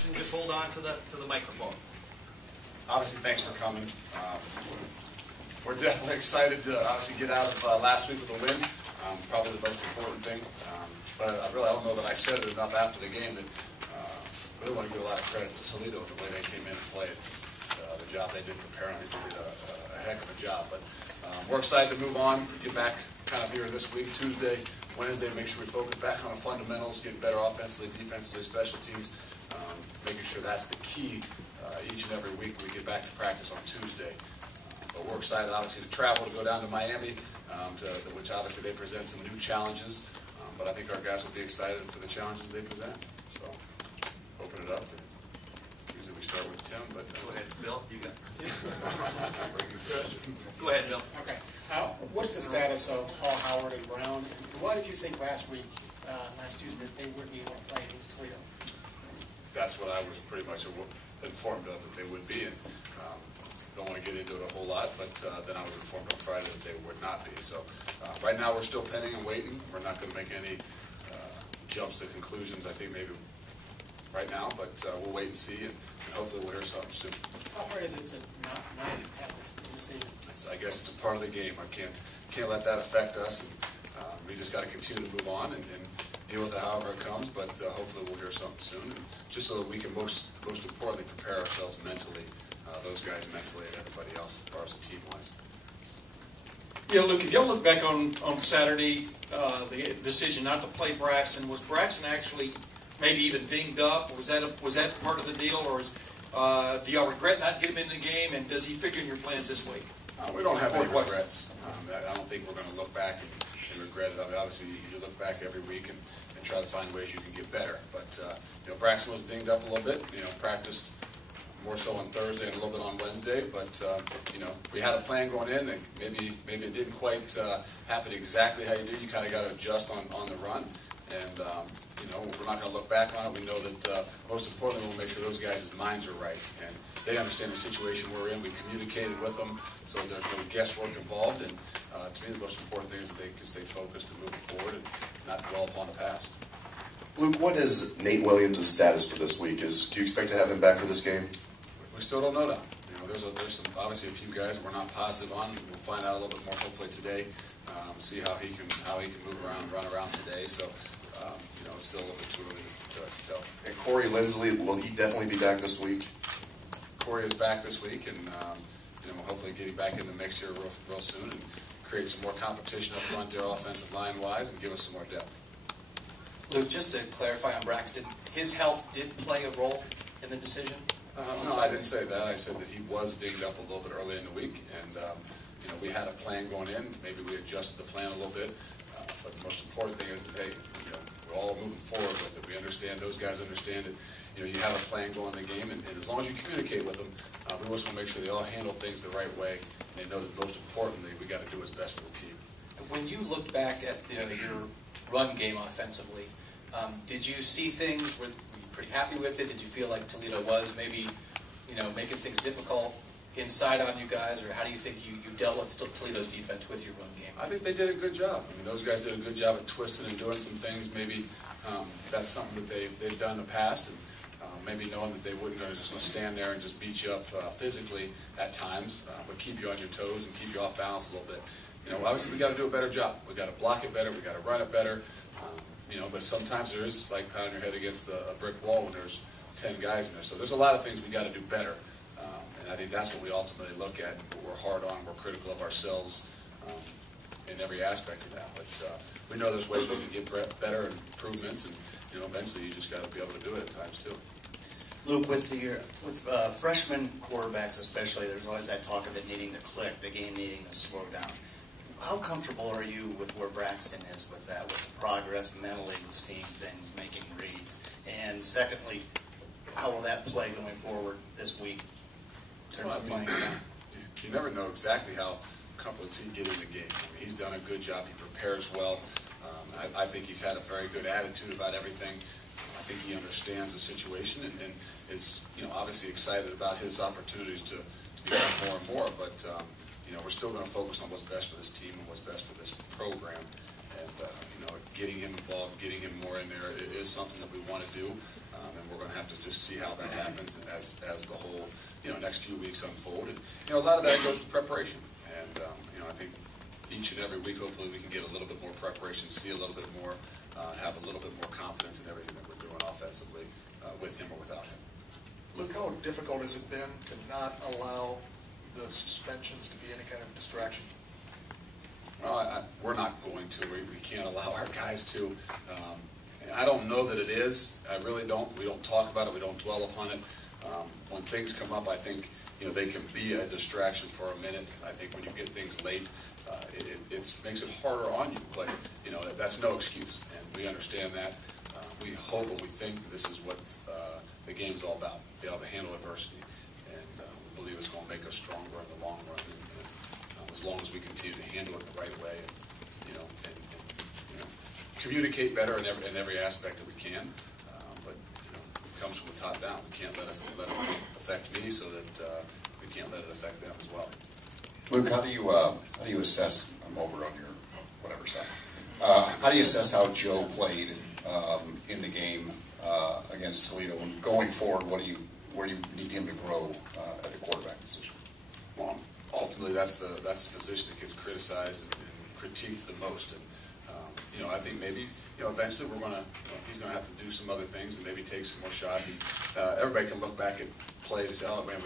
question, just hold on to the microphone. Obviously, thanks for coming. We're definitely excited to obviously get out of last week with a win. Probably the most important thing. But I don't know that I said it enough after the game that I really want to give a lot of credit to Toledo the way they came in and played. The job they did preparing, I think they did a heck of a job. But we're excited to move on, get back kind of here this week, Tuesday, Wednesday, make sure we focus back on the fundamentals, getting better offensively, defensively, special teams, making sure that's the key each and every week when we get back to practice on Tuesday. But we're excited, obviously, to travel, to go down to Miami, which obviously they present some new challenges. But I think our guys will be excited for the challenges they present. So, open it up. Usually we start with Tim, but go ahead, Bill. You got. Go ahead, Bill. Okay. What's the status of Hall, Howard, and Brown? And why did you think last Tuesday, that they wouldn't be able to play against Toledo? That's what I was pretty much informed of, that they would be. And don't want to get into it a whole lot, but then I was informed on Friday that they would not be. So right now we're still pending and waiting. We're not going to make any jumps to conclusions, I think, maybe right now, but we'll wait and see, and hopefully we'll hear something soon. How hard is it to not have this decision? I guess it's a part of the game. I can't let that affect us, and we just got to continue to move on and deal with it however it comes, but hopefully we'll hear something soon, and just so that we can most importantly prepare ourselves mentally, those guys mentally and everybody else as far as the team-wise. Yeah, Luke, if y'all look back on Saturday, the decision not to play Braxton, was Braxton actually maybe even dinged up? Was that part of the deal, or do y'all regret not getting him in the game, and does he figure in your plans this week? We don't have any regrets. I don't think we're going to look back and regret it. I mean, obviously, you look back every week and try to find ways you can get better. But Braxton was dinged up a little bit. Practiced more so on Thursday and a little bit on Wednesday. But we had a plan going in, and maybe it didn't quite happen exactly how you do. You kind of got to adjust on the run. And we're not going to look back on it. We know that most importantly, we'll make sure those guys' minds are right and they understand the situation we're in. We communicated with them so there's no guesswork involved. And to me, the most important thing is that they can stay focused and move forward and not dwell upon the past. Luke, what is Nate Williams' status for this week? Do you expect to have him back for this game? We still don't know that. There's some obviously a few guys we're not positive on. We'll find out a little bit more hopefully today. See how he can move around and run around today. So. It's still a little bit too early to tell. And Corey Lindsley, will he definitely be back this week? Corey is back this week, and we'll hopefully get him back in the mix here real soon and create some more competition up front there offensive line-wise and give us some more depth. Luke, just to clarify on Braxton, his health did play a role in the decision? No, I didn't say that. I said that he was dinged up a little bit early in the week, and we had a plan going in. Maybe we adjusted the plan a little bit, but the most important thing is that, hey, we're all moving forward with it. We understand, those guys understand it. You have a plan going in the game, and as long as you communicate with them, we just want to make sure they all handle things the right way, and they know that most importantly, we got to do what's best for the team. When you looked back at your run game offensively, did you see things, were you pretty happy with it? Did you feel like Toledo was maybe making things difficult inside on you guys, or how do you think you dealt with Toledo's defense with your run game? I think they did a good job. I mean, those guys did a good job at twisting and doing some things. Maybe that's something that they've done in the past, and maybe knowing that they wouldn't just stand there and just beat you up physically at times, but keep you on your toes and keep you off balance a little bit. Obviously we got to do a better job. We got to block it better. We got to run it better. But sometimes there is like pounding your head against a brick wall when there's 10 guys in there. So there's a lot of things we got to do better. And I think that's what we ultimately look at. We're hard on. We're critical of ourselves in every aspect of that. But we know there's ways we can get better and improvements, and eventually you just got to be able to do it at times too. Luke, with freshman quarterbacks especially, there's always that talk of it needing to click, the game needing to slow down. How comfortable are you with where Braxton is with that, with the progress mentally, seeing things, making reads? And secondly, how will that play going forward this week in terms of playing time? You never know exactly how comfortable the team get in the game. I mean, he's done a good job. He prepares well. I think he's had a very good attitude about everything. I think he understands the situation and is obviously excited about his opportunities to become more and more. But we're still going to focus on what's best for this team and what's best for this program. And getting him involved, getting him more in there is something that we want to do. And we're going to have to just see how that happens as the whole, next few weeks unfold. And, a lot of that goes with preparation. And, I think each and every week, hopefully, we can get a little bit more preparation, see a little bit more, have a little bit more confidence in everything that we're doing offensively with him or without him. Luke, how difficult has it been to not allow the suspensions to be any kind of distraction? Well, we're not going to. We can't allow our guys to. I don't know that it is. I really don't. We don't talk about it. We don't dwell upon it. When things come up, I think they can be a distraction for a minute. I think when you get things late, it makes it harder on you. But that's no excuse, and we understand that. We hope and we think that this is what the game's all about: be able to handle adversity, and we believe it's going to make us stronger in the long run. And as long as we continue to handle it the right way, and communicate better in every aspect that we can. But it comes from the top down. We can't let it affect me, so that we can't let it affect them as well. Luke, how do you assess? I'm over on your whatever side. How do you assess how Joe played in the game against Toledo, and going forward, where do you need him to grow at the quarterback position? Well, ultimately, that's the position that gets criticized and critiqued the most. And I think maybe eventually he's going to have to do some other things and maybe take some more shots. And everybody can look back at plays and say, "Oh man,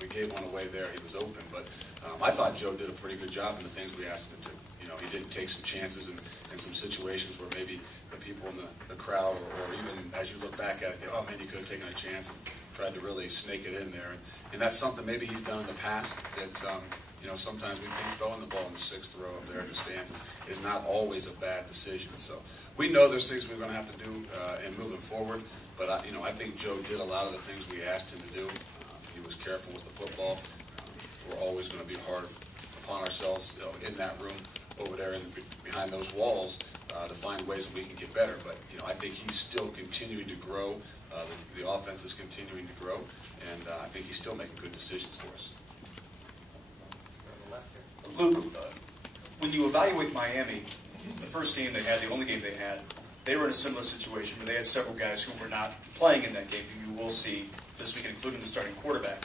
we gave one away there. He was open." But I thought Joe did a pretty good job in the things we asked him to do. He didn't take some chances in some situations where maybe the people in the crowd or even as you look back at it, "Oh man, you could have taken a chance," and tried to really snake it in there. And that's something maybe he's done in the past that sometimes we think throwing the ball in the 6th row of there in the stands is not always a bad decision. So we know there's things we're going to have to do in moving forward, but I think Joe did a lot of the things we asked him to do. He was careful with the football. We're always going to be hard upon ourselves in that room over there and behind those walls to find ways that we can get better. But I think he's still continuing to grow. The offense is continuing to grow, and I think he's still making good decisions for us. Luke, when you evaluate Miami, the first game they had, the only game they had, they were in a similar situation where they had several guys who were not playing in that game, who you will see this weekend, including the starting quarterback.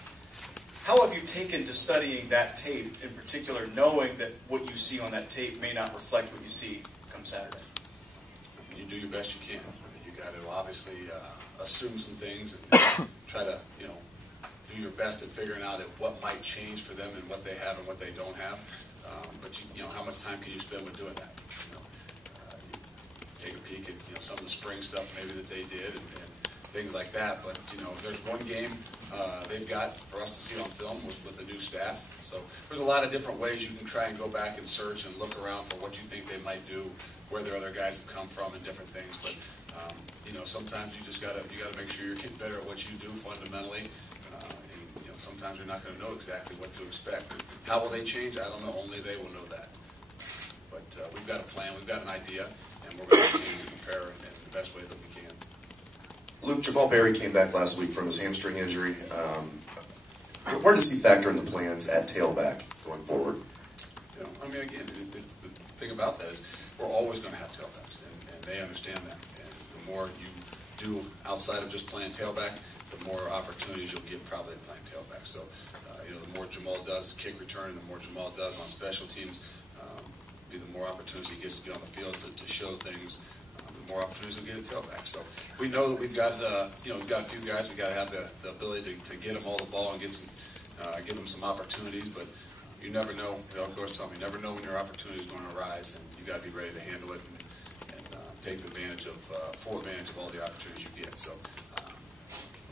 How have you taken to studying that tape, in particular, knowing that what you see on that tape may not reflect what you see come Saturday? You do your best you can. You got to obviously assume some things and try to, do your best at figuring out what might change for them and what they have and what they don't have. But how much time can you spend with doing that? You take a peek at some of the spring stuff maybe that they did and things like that. But there's one game they've got for us to see on film with the new staff. So there's a lot of different ways you can try and go back and search and look around for what you think they might do, where their other guys have come from, and different things. But sometimes you just gotta make sure you're getting better at what you do fundamentally. Sometimes you're not going to know exactly what to expect. How will they change? I don't know. Only they will know that. But we've got a plan. We've got an idea, and we're going to continue to prepare in the best way that we can. Luke, Jamal Berry came back last week from his hamstring injury. Where does he factor in the plans at tailback going forward? Again, the thing about that is we're always going to have tailbacks, and they understand that. And the more you do outside of just playing tailback, the more opportunities you'll get probably playing tailback. So, the more Jamal does kick return, and the more Jamal does on special teams, the more opportunities he gets to be on the field to show things, the more opportunities he'll get at tailback. So we know that we've got we've got a few guys. We've got to have the ability to get them all the ball and give them some opportunities. But you never know. Of course, tell me, you never know when your opportunity is going to arise, and you got to be ready to handle it and take advantage of full advantage of all the opportunities you get. So.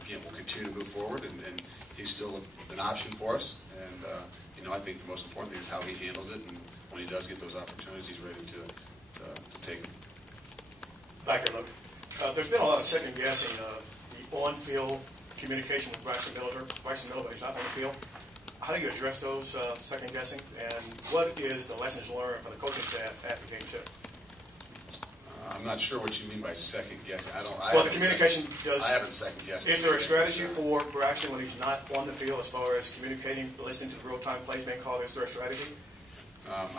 Again, we'll continue to move forward, and he's still an option for us. And I think the most important thing is how he handles it, and when he does get those opportunities, he's ready to take them. Back here, look. There's been a lot of second guessing of the on-field communication with Braxton Miller, but he's not on the field. How do you address those second guessing, and what is the lessons learned for the coaching staff after game 2? I'm not sure what you mean by second guessing. Well, the communication does. I haven't second guessed. Is there a strategy for Braxton when he's not on the field as far as communicating, listening to the real-time plays being called? Is there a strategy? I'm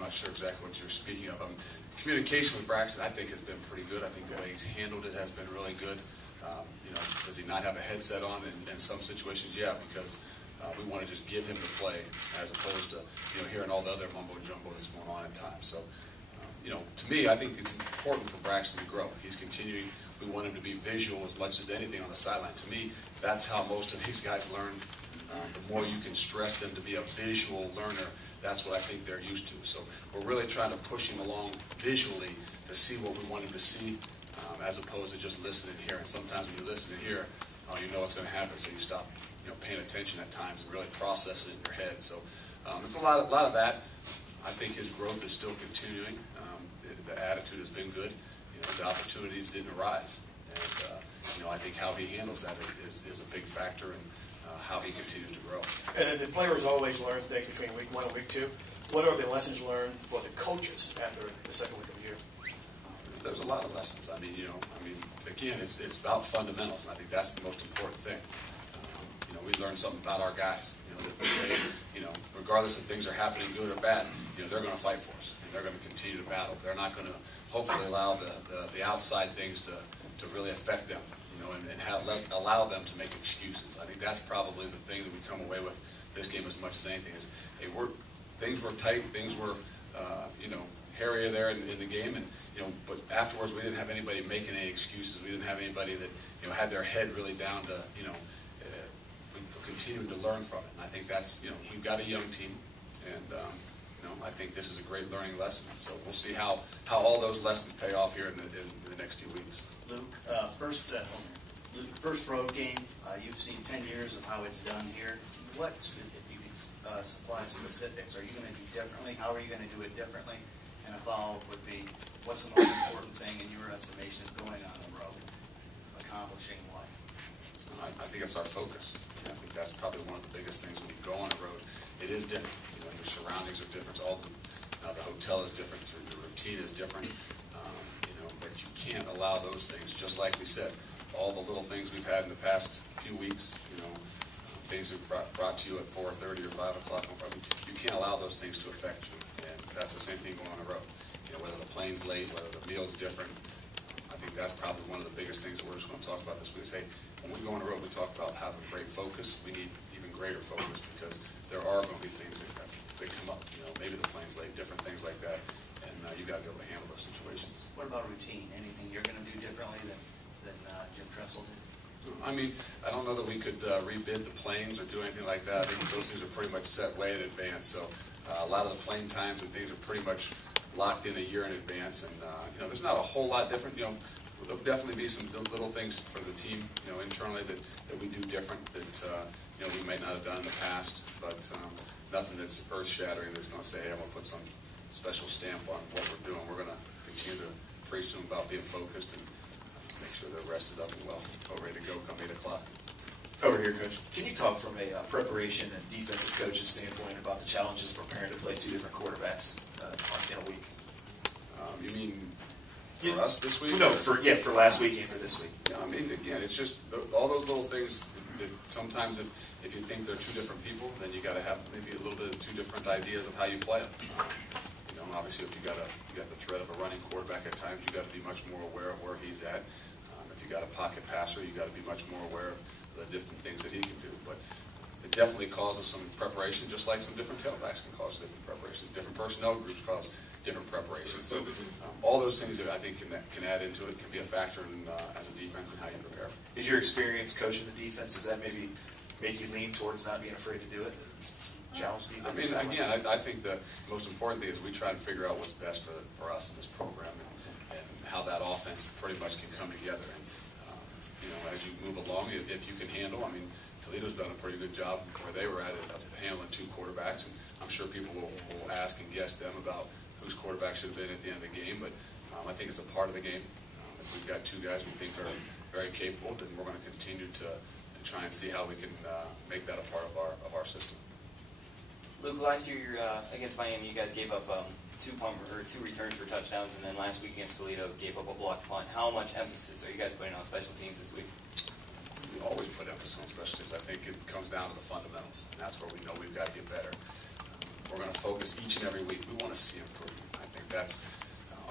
not sure exactly what you're speaking of. Communication with Braxton, I think, has been pretty good. I think the way he's handled it has been really good. You know, does he not have a headset on? In some situations, yeah, because we want to just give him the play as opposed to, you know, hearing all the other mumbo jumbo that's going on at times. So, you know, to me, I think it's important for Braxton to grow. He's continuing. We want him to be visual as much as anything on the sideline. To me, that's how most of these guys learn. The more you can stress them to be a visual learner, that's what I think they're used to. So we're really trying to push him along visually to see what we want him to see, as opposed to just listen and hear. And sometimes when you listen and hear, you know what's going to happen, so you stop, you know, paying attention at times and really process it in your head. So it's a lot of that. I think his growth is still continuing. The attitude has been good. You know, the opportunities didn't arise, and you know, I think how he handles that is a big factor in how he continues to grow. And the players always learn things between week 1 and week 2. What are the lessons learned for the coaches after the second week of the year? There's a lot of lessons. I mean, you know, again, it's about fundamentals, and I think that's the most important thing. You know, we learned something about our guys. You know, that they, you know, regardless if things are happening good or bad, you know, they're going to fight for us, and they're going to continue to battle. They're not going to hopefully allow the outside things to really affect them, you know, and allow them to make excuses. I think that's probably the thing that we come away with this game as much as anything is, hey, things were tight, things were, you know, hairier there in the game, and you know, but afterwards we didn't have anybody making any excuses. We didn't have anybody that, you know, had their head really down to, you know, continuing to learn from it. And I think that's, you know, we've got a young team, and you know, I think this is a great learning lesson. So we'll see how all those lessons pay off here in the next few weeks. Luke, first road game. You've seen 10 years of how it's done here. What, if you could supply specifics, are you going to do differently? How are you going to do it differently? And a follow-up would be, what's the most important thing in your estimation of going on the road, accomplishing what? I think it's our focus. I think that's probably one of the biggest things when you go on the road. It is different. You know, your surroundings are different. All the hotel is different. Your routine is different. You know, but you can't allow those things. Just like we said, all the little things we've had in the past few weeks. You know, things that brought to you at 4:30 or 5 o'clock. You can't allow those things to affect you. And that's the same thing going on the road. You know, whether the plane's late, whether the meal's different. I think that's probably one of the biggest things that we're just going to talk about this week. Is, hey, when we go on the road, we talk about having great focus. We need even greater focus because there are going to be things that come up. You know, maybe the plane's late, different things like that, and you got to be able to handle those situations. What about routine? Anything you're going to do differently than Jim Tressel did? I mean, I don't know that we could rebid the planes or do anything like that. I think those things are pretty much set way in advance. So a lot of the plane times and things are pretty much locked in a year in advance, and you know, there's not a whole lot different. You know, there'll definitely be some little things for the team, you know, internally that we do different that you know, we might not have done in the past, but nothing that's earth-shattering. That's going to say, hey, I'm going to put some special stamp on what we're doing. We're going to continue to preach to them about being focused and make sure they're rested up and well, ready to go come 8 o'clock. Over here, Coach. Can you talk from a preparation and defensive coach's standpoint about the challenges of preparing to play 2 different quarterbacks in a week? You mean for us this week? No, for last week and for this week. Yeah, I mean, again, it's just all those little things that sometimes if you think they're 2 different people, then you got to have maybe a little bit of 2 different ideas of how you play them. You know, obviously, if you got the threat of a running quarterback at times, you got to be much more aware of where he's at. If you got a pocket passer, you got to be much more aware of the different things that he can do. But it definitely causes some preparation, just like some different tailbacks can cause different preparation. Different personnel groups cause different preparation. So all those things that I think can add into it can be a factor in, as a defense and how you prepare. Is your experience coaching the defense, does that maybe make you lean towards not being afraid to do it? Challenge defense? I mean, again, I think the most important thing is we try to figure out what's best for us in this program and how that offense pretty much can come together. And you know, as you move along, if you can handle, I mean, Toledo's done a pretty good job where they were at it, handling 2 quarterbacks, and I'm sure people will ask and guess them about whose quarterback should have been at the end of the game, but I think it's a part of the game. If we've got 2 guys we think are very capable, then we're going to continue to try and see how we can make that a part of our system. Luke, last year against Miami, you guys gave up 2 returns for touchdowns, and then last week against Toledo, gave up a blocked punt. How much emphasis are you guys putting on special teams this week? We always put emphasis on special teams. I think it comes down to the fundamentals, and that's where we know we've got to get better. We're going to focus each and every week. We want to see improvement. I think that's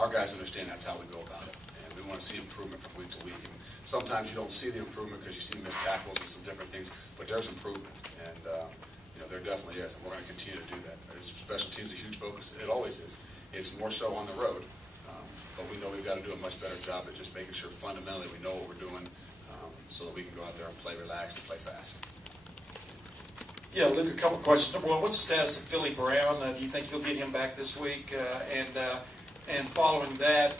our guys understand that's how we go about it, and We want to see improvement from week to week. And sometimes you don't see the improvement because you see missed tackles and some different things, but there's improvement. And, there definitely is, and we're going to continue to do that. Special teams is a huge focus. It always is. It's more so on the road, but we know we've got to do a much better job at just making sure fundamentally we know what we're doing so that we can go out there and play relaxed and play fast. Yeah, Luke, a couple of questions. Number one, what's the status of Philly Brown? Do you think you'll get him back this week? And following that,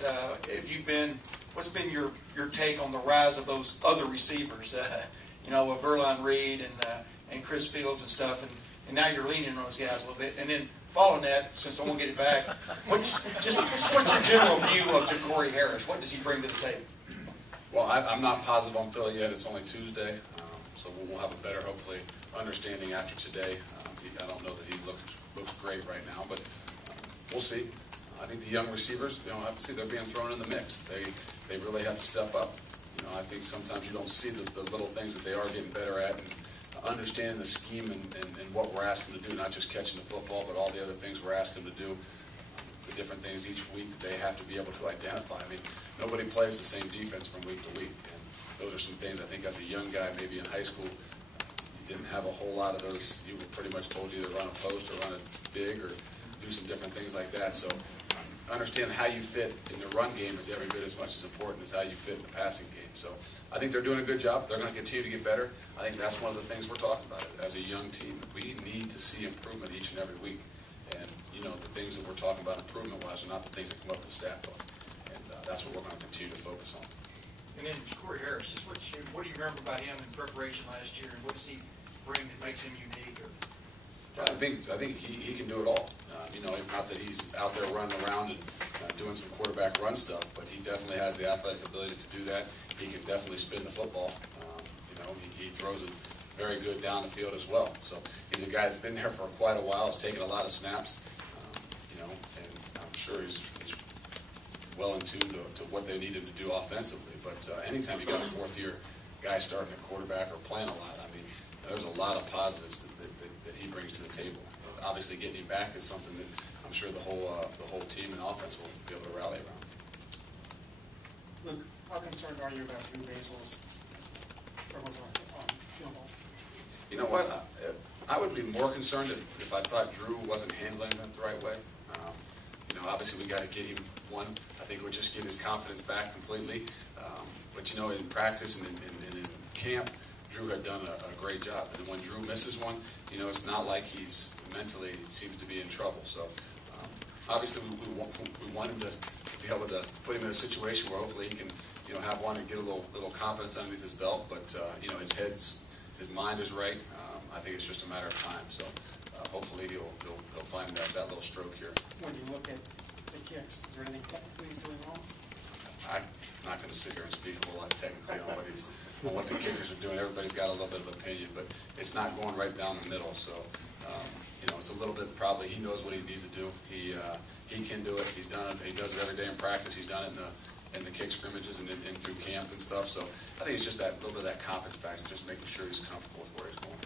what's been your take on the rise of those other receivers? With Verlon Reed and Chris Fields and stuff, and now you're leaning on those guys a little bit. And then following that, since I won't get it back, what's your general view of Ja'Cory Harris? What does he bring to the table? Well, I'm not positive on Philly yet. It's only Tuesday, so we'll have a better, hopefully, understanding after today. I don't know that he looks great right now, but we'll see. I think the young receivers, have to see they're being thrown in the mix. They really have to step up. I think sometimes you don't see the little things that they are getting better at, and understanding the scheme and what we're asking to do, not just catching the football, but all the other things we're asking them to do, the different things each week that they have to be able to identify. I mean, nobody plays the same defense from week to week, and those are some things I think as a young guy, maybe in high school, you didn't have a whole lot of those. You were pretty much told to either run a post or run a dig or do some different things like that. So understand how you fit in the run game is every bit as much as important as how you fit in the passing game. So I think they're doing a good job. They're going to continue to get better. I think that's one of the things we're talking about. As a young team, we need to see improvement each and every week. And, the things that we're talking about improvement-wise are not the things that come up in the stat book. And that's what we're going to continue to focus on. And then Ja'Cory Harris, just what do you remember about him in preparation last year, and what does he bring that makes him unique? I think he can do it all. Not that he's out there running around and doing some quarterback run stuff, but he definitely has the athletic ability to do that. He can definitely spin the football. He throws it very good down the field as well. So he's a guy that's been there for quite a while. He's taken a lot of snaps, and I'm sure he's well in tune to what they need him to do offensively. But anytime you got a fourth-year guy starting at quarterback or playing a lot, there's a lot of positives that he brings to the table. Obviously, getting him back is something that I'm sure the whole team and offense will be able to rally around. Luke, how concerned are you about Drew Basil's struggles on field goals? You know what? I would be more concerned if I thought Drew wasn't handling that the right way. Obviously, we got to get him one. I think it would just get his confidence back completely. But in practice and in camp, Drew had done a great job. And when Drew misses one, it's not like he's mentally seems to be in trouble. So obviously we want him to be able to put him in a situation where hopefully he can, have one and get a little confidence underneath his belt. But his mind is right. I think it's just a matter of time. So hopefully he'll find that little stroke here. When you look at the kicks, is there anything technically he's doing wrong? I'm not going to sit here and speak a whole lot technically on what the kickers are doing. Everybody's got a little bit of opinion, but it's not going right down the middle. So, it's a little bit probably he knows what he needs to do. He can do it. He's done it. He does it every day in practice. He's done it in the kick scrimmages and through camp and stuff. So I think it's just that little bit of that confidence factor, just making sure he's comfortable with where he's going.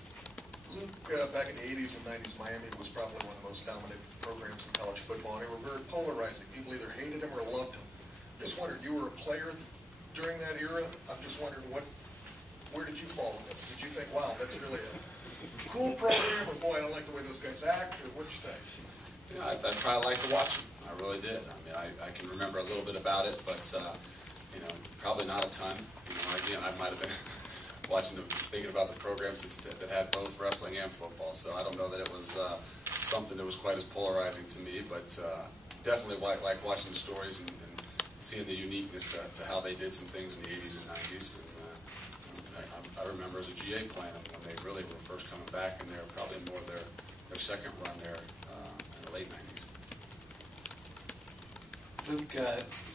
Luke, back in the 80s and 90s, Miami was probably one of the most dominant programs in college football, and they were very polarizing. People either hated him or loved him. Just wondered, you were a player during that era. I'm just wondering, where did you fall in this? Did you think, wow, that's really a cool program, or boy, I don't like the way those guys act, or what'd you think? I probably like to watch him. I really did. I can remember a little bit about it, but probably not a ton. Again, I might have been watching them, thinking about the programs that had both wrestling and football. So I don't know that it was something that was quite as polarizing to me, but definitely like watching the stories and seeing the uniqueness to how they did some things in the 80s and 90s. And I remember as a GA playing them when they really were first coming back, and they were probably more their second run there in the late 90s. Luke,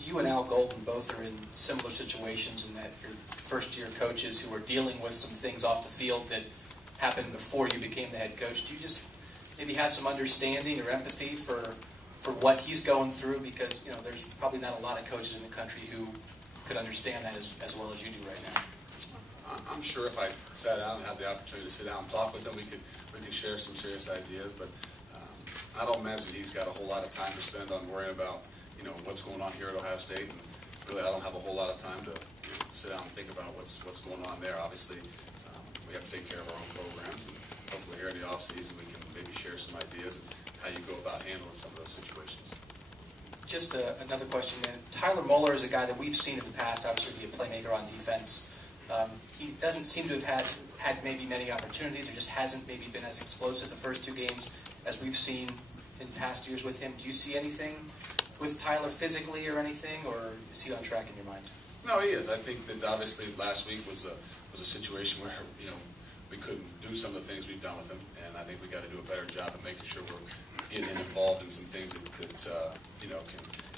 you and Al Golden both are in similar situations in that you're first-year coaches who are dealing with some things off the field that happened before you became the head coach. Do you just maybe have some understanding or empathy for what he's going through? Because there's probably not a lot of coaches in the country who could understand that as well as you do right now. I'm sure if I sat down and had the opportunity to sit down and talk with him, we could share some serious ideas. But I don't imagine he's got a whole lot of time to spend on worrying about what's going on here at Ohio State and really, I don't have a whole lot of time to sit down and think about what's going on there. Obviously, we have to take care of our own programs, and hopefully here in the off season we can maybe share some ideas on how you go about handling some of those situations. Just another question, man. Tyler Muller is a guy that we've seen in the past, obviously be a playmaker on defense. He doesn't seem to have had maybe many opportunities, or just hasn't maybe been as explosive the first two games as we've seen in past years with him. Do you see anything with Tyler physically or anything, or is he on track in your mind? No, he is. I think that obviously last week was a situation where we couldn't do some of the things we've done with him, and I think we got to do a better job of making sure we're getting him involved in some things that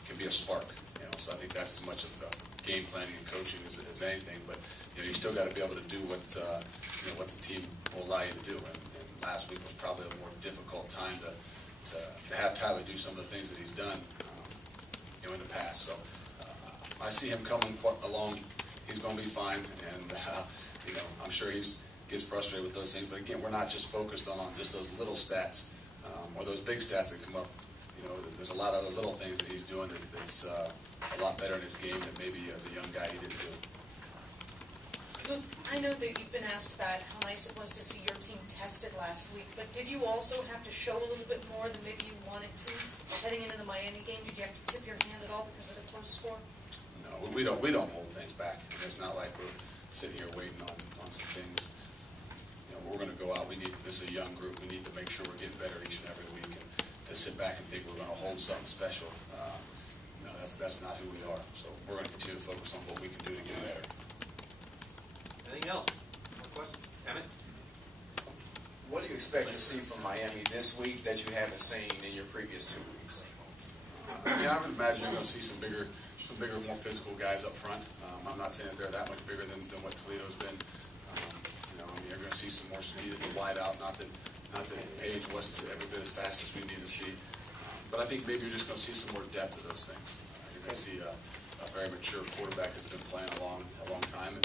can be a spark. So I think that's as much of game planning and coaching as anything. But you still got to be able to do what the team will allow you to do. And last week was probably a more difficult time to have Tyler do some of the things that he's done in the past. So I see him coming along. He's going to be fine, and I'm sure he gets frustrated with those things. But again, we're not just focused on just those little stats or those big stats that come up. There's a lot of other little things that he's doing that's a lot better in his game than maybe as a young guy he didn't do. Luke, I know that you've been asked about how nice it was to see your team tested last week, but did you also have to show a little bit more than maybe you wanted to heading into the Miami game? Did you have to tip your hand at all because of the close score? No, we don't hold things back. It's not like we're sitting here waiting on some things. We're going to go out. This is a young group. We need to make sure we're getting better each and every week. And to sit back and think we're going to hold something special, that's not who we are. So we're going to continue to focus on what we can do to get better. Anything else? More questions? Emmett? What do you expect to see from Miami this week that you haven't seen in your previous 2 weeks? I would imagine you're going to see some bigger, more physical guys up front. I'm not saying that they're that much bigger than what Toledo's been. You're going to see some more speed at the wide out. Not that Page wasn't every bit as fast as we need to see, but I think maybe you're just going to see some more depth of those things. You're going to see a very mature quarterback that's been playing a long time. And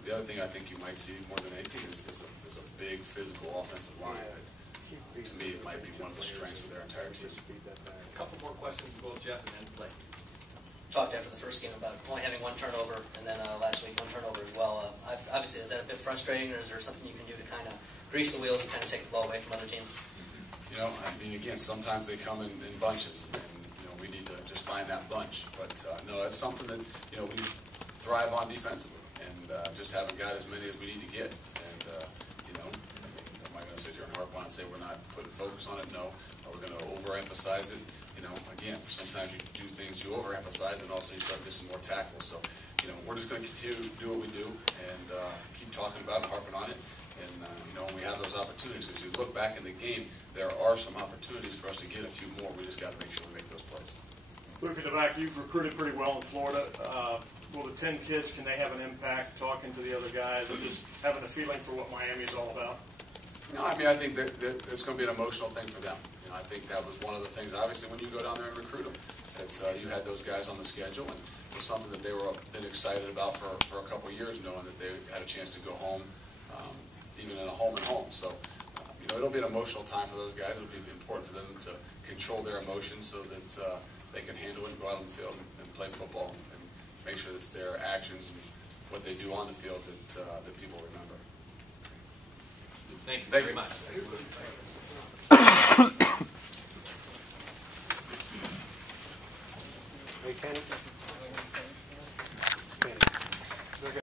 the other thing I think you might see more than anything is a big physical offensive line. That, to me, it might be one of the strengths of their entire team. A couple more questions for both Jeff and then Blake. Talked after the first game about only having one turnover, and then last week one turnover as well. Obviously, is that a bit frustrating, or is there something you can do to kind of grease the wheels and kind of take the ball away from other teams? Again, sometimes they come in bunches, and we need to just find that bunch. But no, that's something that we thrive on defensively, and just haven't got as many as we need to get. And am I going to sit here and harp on it and say we're not putting focus on it? No. Are we going to overemphasize it? Again, sometimes you do things you overemphasize, and also you start missing more tackles. So, we're just going to continue to do what we do and keep talking about it, harping on it. And when we have those opportunities, as you look back in the game, there are some opportunities for us to get a few more. We just got to make sure we make those plays. Luke, in the back, you've recruited pretty well in Florida. Will the 10 kids, can they have an impact talking to the other guys and just having a feeling for what Miami is all about? No, I think that it's going to be an emotional thing for them. I think that was one of the things, obviously, when you go down there and recruit them, that you had those guys on the schedule, and it was something that they were been excited about for a couple of years, knowing that they had a chance to go home, even in a home and home. So, it'll be an emotional time for those guys. It'll be important for them to control their emotions so that they can handle it and go out on the field and play football and make sure that it's their actions and what they do on the field that people remember. Thank you very much. Ray Kenny.